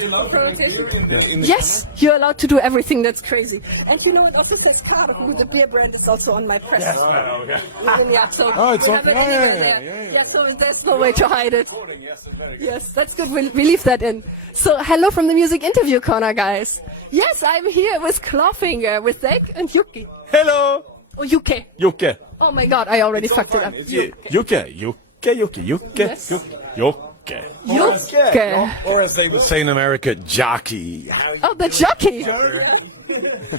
Yes, you're allowed to do everything that's crazy. And you know, it also says part of the beer brand is also on my press. Yes, I know, yeah. Yeah, so Oh, it's we on- have it yeah, anywhere yeah, there. yeah. Yeah, so there's no way to hide it. Yes, very good. Yes, that's good. We leave that in. So, hello from the Music Interview Corner, guys. Yes, I'm here with Clawfinger, with Zach and Yuki. Hello! Oh, Yuki. Jocke. Oh my god, I already fucked it up. Jocke. Yes. Jocke. Yuki. Or as they would say in America, jockey. Oh, the jockey.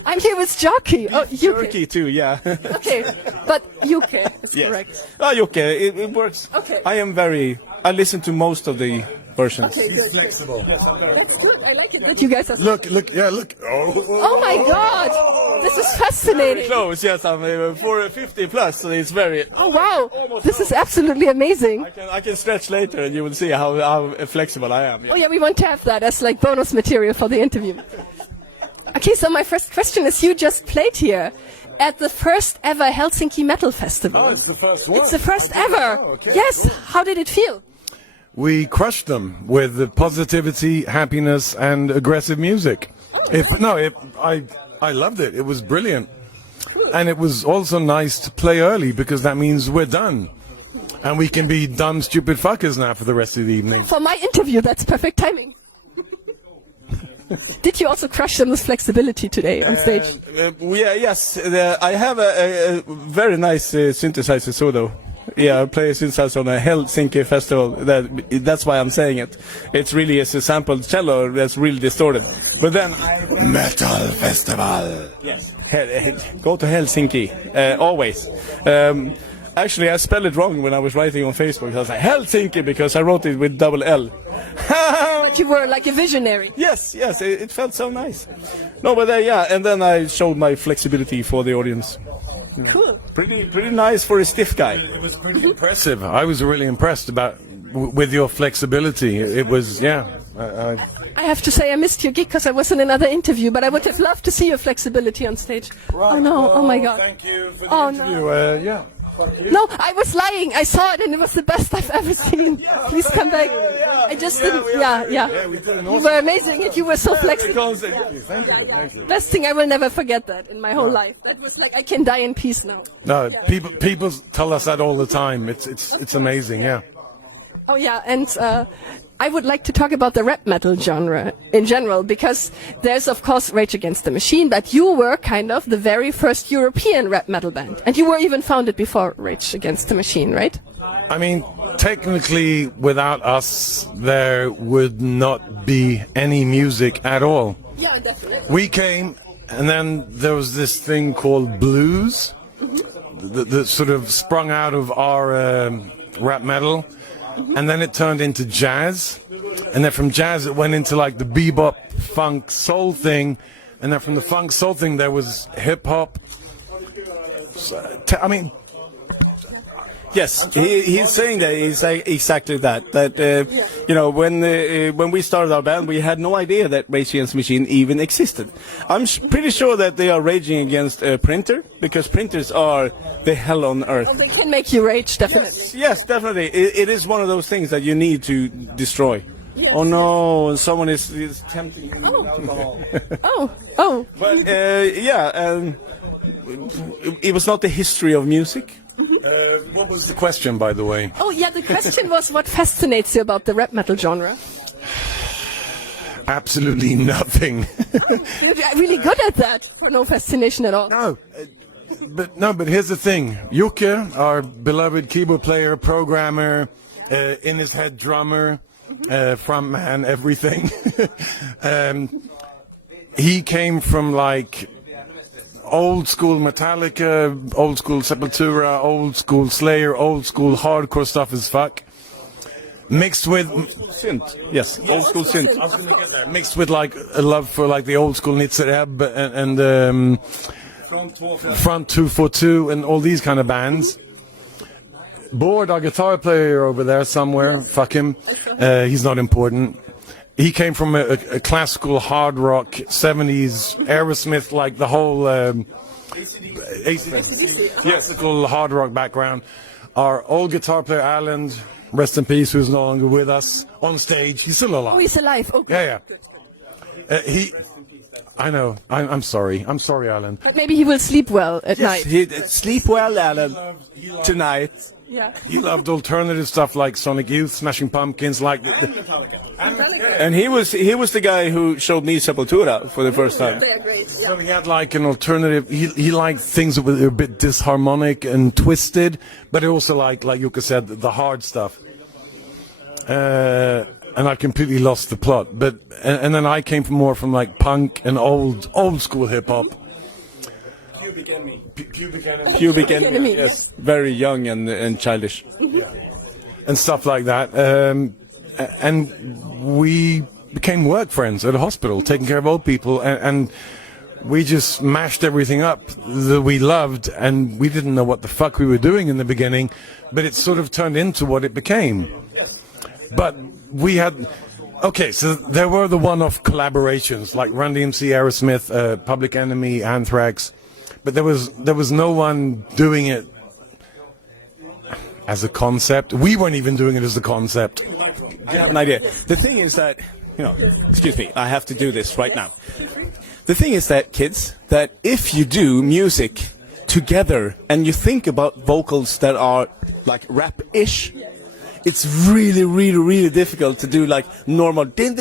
I'm here with jockey. Oh, Yuki. Turkey too, yeah. Okay, but Yuki is Yes. correct. Oh, Jocke, it works. Okay. I listen to most of the versions. Okay, good. Flexible. That's good. I like it that you guys are. Look. Oh. Oh my god, this is fascinating. Close, yes, I'm for 50 plus, so it's very... Oh wow, this is absolutely amazing. I can stretch later and you will see how flexible I am. Oh yeah, we want to have that as like bonus material for the interview. Okay, so my first question is, you just played here at the first ever Hellsinki Metal Festival. Oh, it's the first one. It's the first ever. Oh, okay. Yes, how did it feel? We crushed them with the positivity, happiness, and aggressive music. I loved it. It was brilliant. And it was also nice to play early because that means we're done. And we can be dumb, stupid fuckers now for the rest of the evening. For my interview, that's perfect timing. Did you also crush them with flexibility today on stage? Yes. I have a very nice synthesizer solo. Yeah, I play a synthesizer on a Hellsinki festival. That's why I'm saying it. It's really a sampled cello that's really distorted. But then Metal Festival. yes, go to Hellsinki always. Actually, I spelled it wrong when I was writing on Facebook. I was like Hellsinki because I wrote it with double L. But you were like a visionary. Yes, it felt so nice. No, but and then I showed my flexibility for the audience. Cool. Pretty nice for a stiff guy. It was pretty impressive. I was really impressed with your flexibility. It was, I have to say I missed your gig because I was in another interview, but I would have loved to see your flexibility on stage. Right. Oh no, oh my god. Thank you for the Oh, interview. no. No, I was lying. I saw it and it was the best I've ever seen. Please come back. I just didn't. Yeah. We did an You were amazing and you were so flexible. Thank you. Best thing, I will never forget that in my whole life. That was like, I can die in peace now. No, people tell us that all the time. It's amazing, yeah. Oh yeah, and I would like to talk about the rap metal genre in general, because there's of course Rage Against the Machine, but you were kind of the very first European rap metal band. And you were even founded before Rage Against the Machine, right? I mean, technically, without us, there would not be any music at all. Yeah, definitely. We came, and then there was this thing called blues that sort of sprung out of our rap metal, and then it turned into jazz, and then from jazz it went into like the bebop, funk, soul thing, and then from the funk, soul thing there was hip hop. I mean, Yes, he's saying that. He's exactly that. That you know, when we started our band, we had no idea that Rage Against the Machine even existed. I'm pretty sure that they are raging against a printer, because printers are the hell on earth. Oh, they can make you rage, definitely. Yes, definitely. It is one of those things that you need to destroy. Yes. Oh no, someone is tempting you with alcohol. Oh. But it was not the history of music. what was the question, by the way? Oh yeah, the question was, what fascinates you about the rap metal genre? Absolutely nothing. You're really good at that, for no fascination at all. But here's the thing. Jocke, our beloved keyboard player, programmer, in his head drummer, frontman, everything. He came from like old school Metallica, old school Sepultura, old school Slayer, old school hardcore stuff as fuck. Mixed with Synth. Yes, old school synth. I was gonna get that. Mixed with like a love for like the old school Nitzereb and Front 242 and all these kind of bands. Bored, our guitar player over there somewhere, fuck him, he's not important. He came from a classical hard rock 70s Aerosmith, like the whole classical hard rock background. Our old guitar player Alan, rest in peace, who's no longer with us on stage. He's still alive. Oh, he's alive. Okay. Yeah. I know. I'm sorry. I'm sorry, Alan. But maybe he will sleep well at night. Sleep well, Alan, tonight. Yeah. He loved alternative stuff like Sonic Youth, Smashing Pumpkins, like And he was the guy who showed me Sepultura for the first time. They're great. Yeah. So he had like an alternative. He liked things that were a bit disharmonic and twisted, but he also like Jukka said, the hard stuff. And I completely lost the plot. But and then I came from like punk and old school hip hop. Pubic enemy. Yes, very young and childish. And stuff like that. And we became work friends at a hospital, taking care of old people, and we just smashed everything up that we loved, and we didn't know what the fuck we were doing in the beginning, but it sort of turned into what it became. But we had... Okay, so there were the one-off collaborations, like Run DMC, Aerosmith, Public Enemy, Anthrax, but there was no one doing it as a concept. We weren't even doing it as a concept. I have an idea. The thing is that, excuse me, I have to do this right now. The thing is that, kids, that if you do music together and you think about vocals that are like rap-ish, it's really, really, really difficult to do like normal, it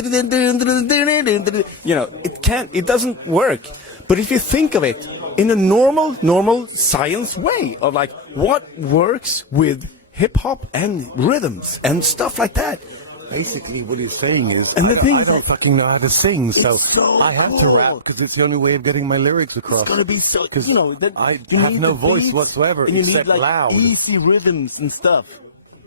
doesn't work. But if you think of it in a normal science way of like what works with hip-hop and rhythms and stuff like that. Basically, what he's saying is, and I don't fucking know how to sing, so I have to rap because it's the only way of getting my lyrics across. It's gonna be so, I have no voice whatsoever and you except need, like, loud. easy rhythms and stuff.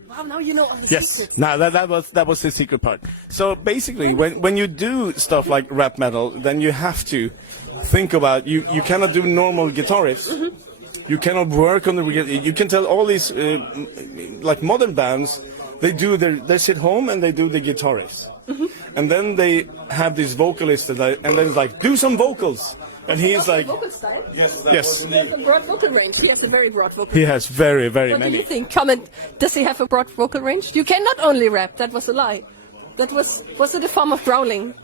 Wow, now you know all the Yes. secrets. Now that was the secret part. So basically, when you do stuff like rap metal, then you have to think about you cannot do normal guitar riffs. You cannot work on the. You can tell all these like modern bands. They do their sit home and they do the guitar riffs. And then they have this vocalist and then it's like, do some vocals. And he's like, Vocal style? yes. He has a broad vocal range. He has a very broad vocal range. He has very, very What do you many. think? Comment. Does he have a broad vocal range? You cannot only rap. That was a lie. That was it a form of growling?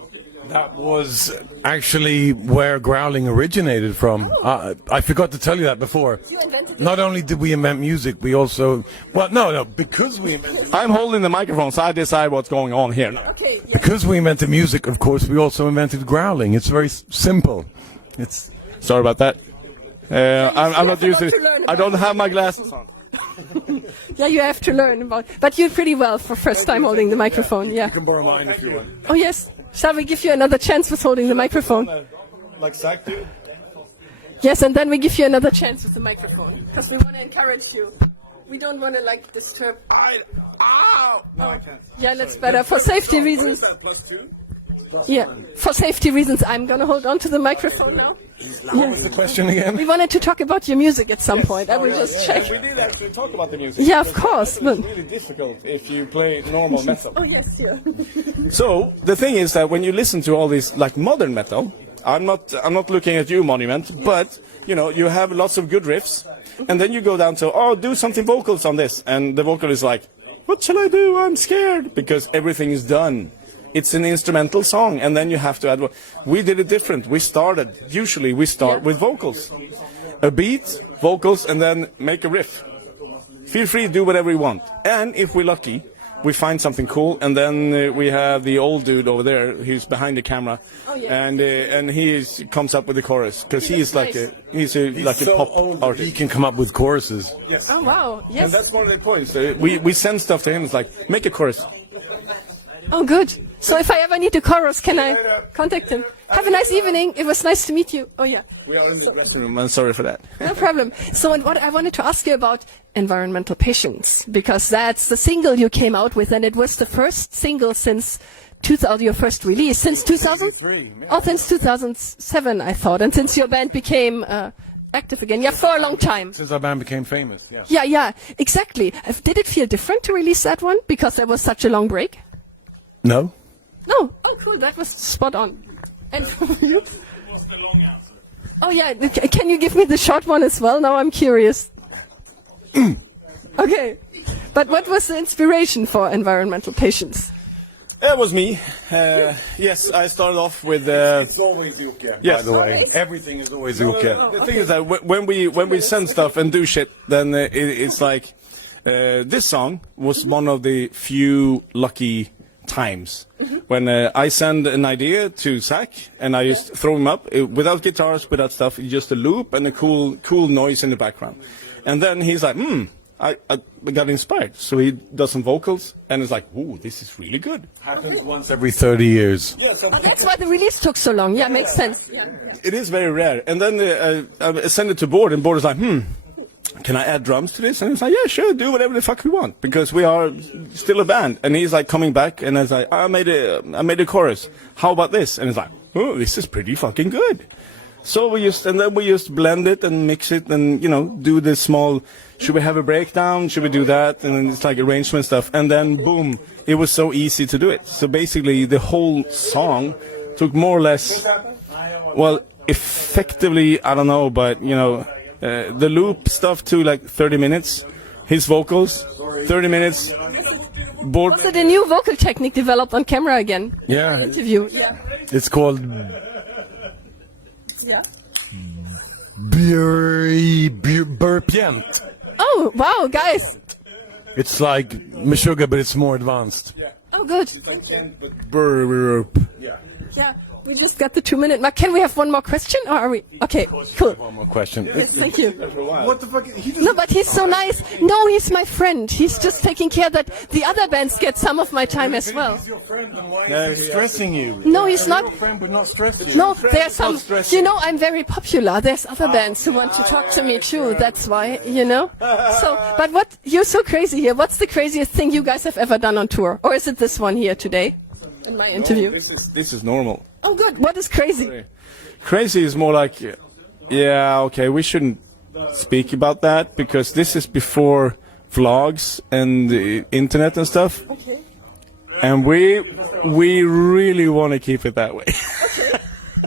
That was actually where growling originated from. I forgot to tell you that before. You invented it. Not only did we invent music, we also... Well, no, because we invented... I'm holding the microphone, so I decide what's going on here now. Okay. Yeah. Because we invented music, of course, we also invented growling. It's very simple. It's... Sorry about that. I'm not used to it. to learn I don't about have my glasses on. Yeah, you have to learn about. But you're pretty well for first time holding the microphone. Yeah. You can borrow mine if you want. Oh yes. Shall we give you another chance with holding the microphone? Like Zach do? Yes, and then we give you another chance with the microphone because we want to encourage you. We don't want to like disturb. Ow! No, I can't. Yeah, that's better for safety reasons. Yeah, for safety reasons, I'm gonna hold on to the microphone now. What was the question again? We wanted to talk about your music at some point. I will just check. We did actually talk about the music. Yeah, of course. It's really difficult if you play normal metal. Oh yes, yeah. So the thing is that when you listen to all this like modern metal, I'm not looking at you, Monument, but you have lots of good riffs, and then you go down to do something vocals on this, and the vocal is like, what shall I do? I'm scared because everything is done. It's an instrumental song, and then you have to add. We did it different. Usually we start with vocals, a beat, vocals, and then make a riff. Feel free to do whatever you want, and if we're lucky, we find something cool, and then we have the old dude over there who's behind the camera, and he comes up with the chorus because he's like a pop artist. He can come up with choruses. Yes. Oh wow, yes. And that's one of the points. We send stuff to him. It's like, make a chorus. Oh good. So if I ever need a chorus, can I contact him? Have a nice evening. It was nice to meet you. Oh yeah. We are in the dressing room. I'm sorry for that. No problem. So what I wanted to ask you about environmental patience, because that's the single you came out with, and it was the first single since 2000, your first release, since 2000? Oh, since 2007, I thought, and since your band became active again. Yeah, for a long time. Since our band became famous, yes. Yeah, exactly. Did it feel different to release that one because there was such a long break? No. No. Oh, cool. That was spot on. And for you? What's the long answer? Oh, yeah. Can you give me the short one as well? Now I'm curious. Okay. But what was the inspiration for environmental patience? It was me. Yes, I started off with. It's always Uke, yes. by the way. Everything is always Uke. The thing is that when we send stuff and do shit, then it's like this song was one of the few lucky times when I send an idea to Zach and I just throw him up without guitars, without stuff, just a loop and a cool noise in the background, and then he's like, I got inspired, so he does some vocals, and it's like, ooh, this is really good. Happens once every 30 years. Yes, That's why the release took so long. Yeah, makes sense. Yeah. it is very rare. And then I send it to Bård, and Bård is like, can I add drums to this? And it's like, yeah, sure, do whatever the fuck we want, because we are still a band. And he's like coming back, and I was like, I made a chorus. How about this? And it's like, oh, this is pretty fucking good. So we just blend it and mix it, and do the small. Should we have a breakdown? Should we do that? And then it's like arrangement stuff, and then boom, it was so easy to do it. So basically, the whole song took more or less, well, effectively, I don't know, but the loop stuff took like 30 minutes. His vocals, 30 minutes. Was it a new vocal technique developed on camera again? Yeah. Interview. Yeah. It's called Yeah. burpient. Oh wow, guys! It's like Meshuggah, but it's more advanced. Oh good. Burp. Yeah, we just got the 2-minute mark. Can we have one more question, or are we? Okay, cool. One more question. Yes, thank you. What the fuck? No, but he's so nice. No, he's my friend. He's just taking care that the other bands get some of my time as well. He's your friend, then why is he stressing you? No, he's not. Your friend, but not stress you. No, there's some. not stressing. I'm very popular. There's other bands who want to talk to me too. That's why, So, but you're so crazy here. What's the craziest thing you guys have ever done on tour? Or is it this one here today? In my interview. This is normal. Oh, good. What is crazy? Crazy is more like, yeah, okay, we shouldn't speak about that, because this is before vlogs and the internet and stuff. Okay. And we really want to keep it that way.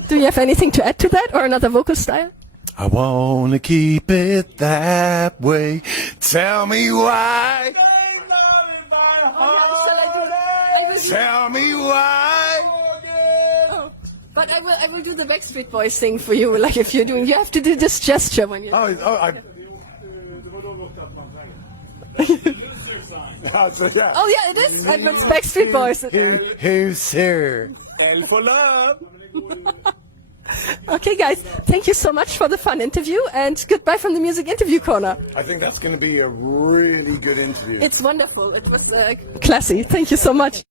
Do you have anything to add to that, or another vocal style? I wanna keep it that way. Tell me why. Tell me why. Oh, but I will do the Backstreet Boys thing for you. Like if you're doing, you have to do this gesture when you. Oh, Oh yeah, it is. It's Backstreet Boys. Who's sir? L for love. Okay, guys, thank you so much for the fun interview, and goodbye from the Music Interview Corner. I think that's going to be a really good interview. It's wonderful. It was classy. Thank you so much.